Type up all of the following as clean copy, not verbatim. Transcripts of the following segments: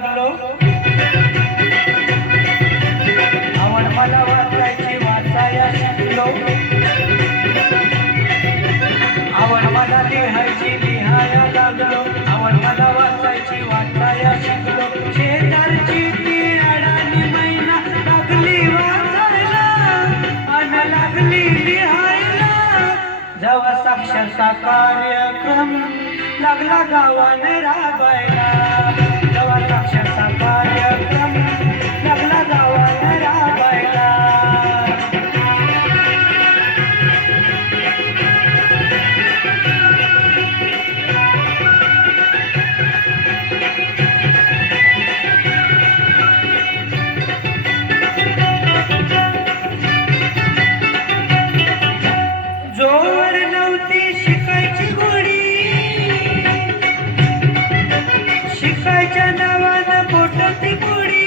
लागलो, आवड मला वाचायची वाचाया शिकलो, आवड मला लिहायची लिहाया लागलो, आवड मला वाचायची वाचाया शिकलो. शेजारची ती अडाणी मैना लागली वाचायला आणि लागली लिहायला. जेव्हा साक्षरता कार्यक्रम लागला गावाने राबायला, जेव्हा साक्षरता कार्यक्रम लागला गावाने राबायला. जोवर नव्हती शिकायची गोडी, शिकायच्या नावानं पोटाची गोडी.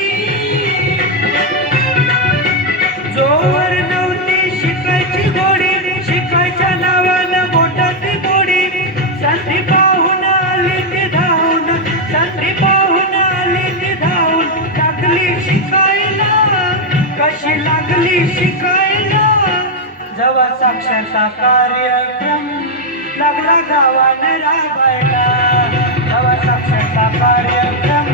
जोवर नव्हती शिकायची गोडी, शिकायच्या नावानं पोटाची गोडी. संधी पाहून आली ती धावून, संधी पाहून आली ती धावून. लागली शिकायला, कशी लागली शिकायला. जेव्हा साक्षरता कार्यक्रम लागला गावाने राबायला, जेव्हा साक्षरता कार्यक्रम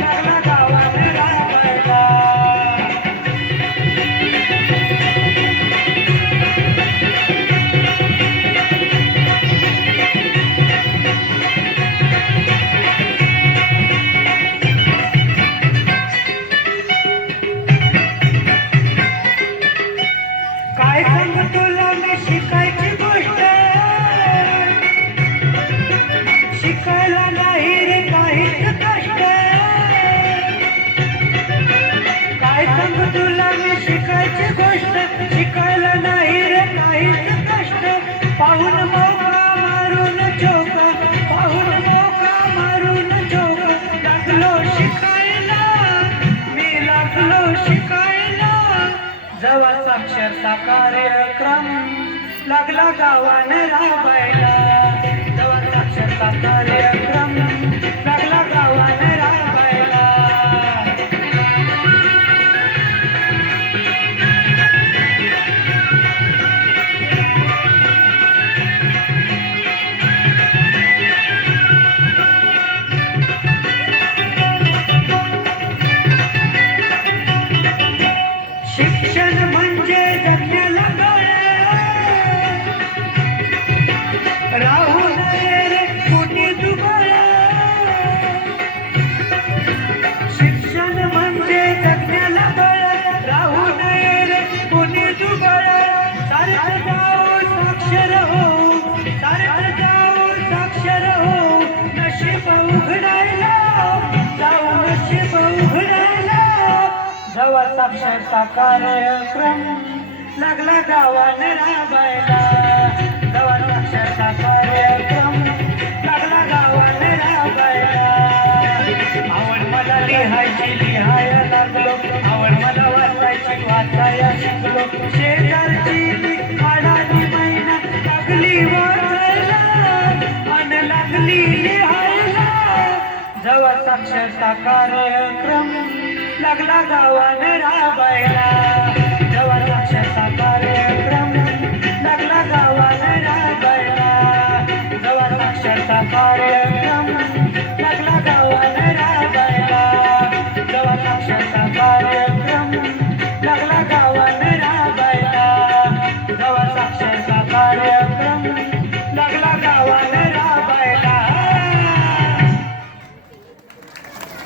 लागला गावाने राबायला. काय सांगू तुला मी शिकायची गोष्ट, शिकायला नाही रे काहीच कष्ट. काय सांगू तुला मी शिकायची गोष्ट, शिकायला नाही रे काहीच कष्ट. पाहून मौका मारून चौक, पाहून मौका मारून चौक. लागलो शिकायला, मी लागलो शिकायला. जेव्हा साक्षरता कार्यक्रम लागला गावाने राबायला, जेव्हा साक्षरता कार्यक्रम लागला गावाने राबायला. शिक्षण म्हणजे जगण्याला डोळे, राहू नये रे कोणी दुबळे. शिक्षण म्हणजे जगण्याला डोळे, राहू नये रे कोणी दुबळे. सारखं जाऊ साक्षर हो, सारखं जाऊ साक्षर हो. नशीब उघडायला जाऊ, नशीब उघडायला. जेव्हा साक्षरता कार्यक्रम लागला गावाने राबायला, जेव्हा साक्षरता कार्यक्रम लागला गावाने राबायला. आवड मला लिहायची लिहाया लागलो, आवड मला वाचायची वाचाया शिकलो. शेजारची ती अडाणी मैना लागली वाचायला आणि लागली लिहायला. जेव्हा साक्षरता कार्यक्रम लागला गावाने राबायला, जेव्हा साक्षरता कार्यक्रम लागला गावाने राबायला, जेव्हा साक्षरता कार्यक्रम लागला गावाने राबायला, जेव्हा साक्षरता कार्यक्रम लागला गावाने राबायला, जेव्हा साक्षरता कार्यक्रम लागला गावाने राबायला.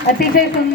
अतिशय सुंदर.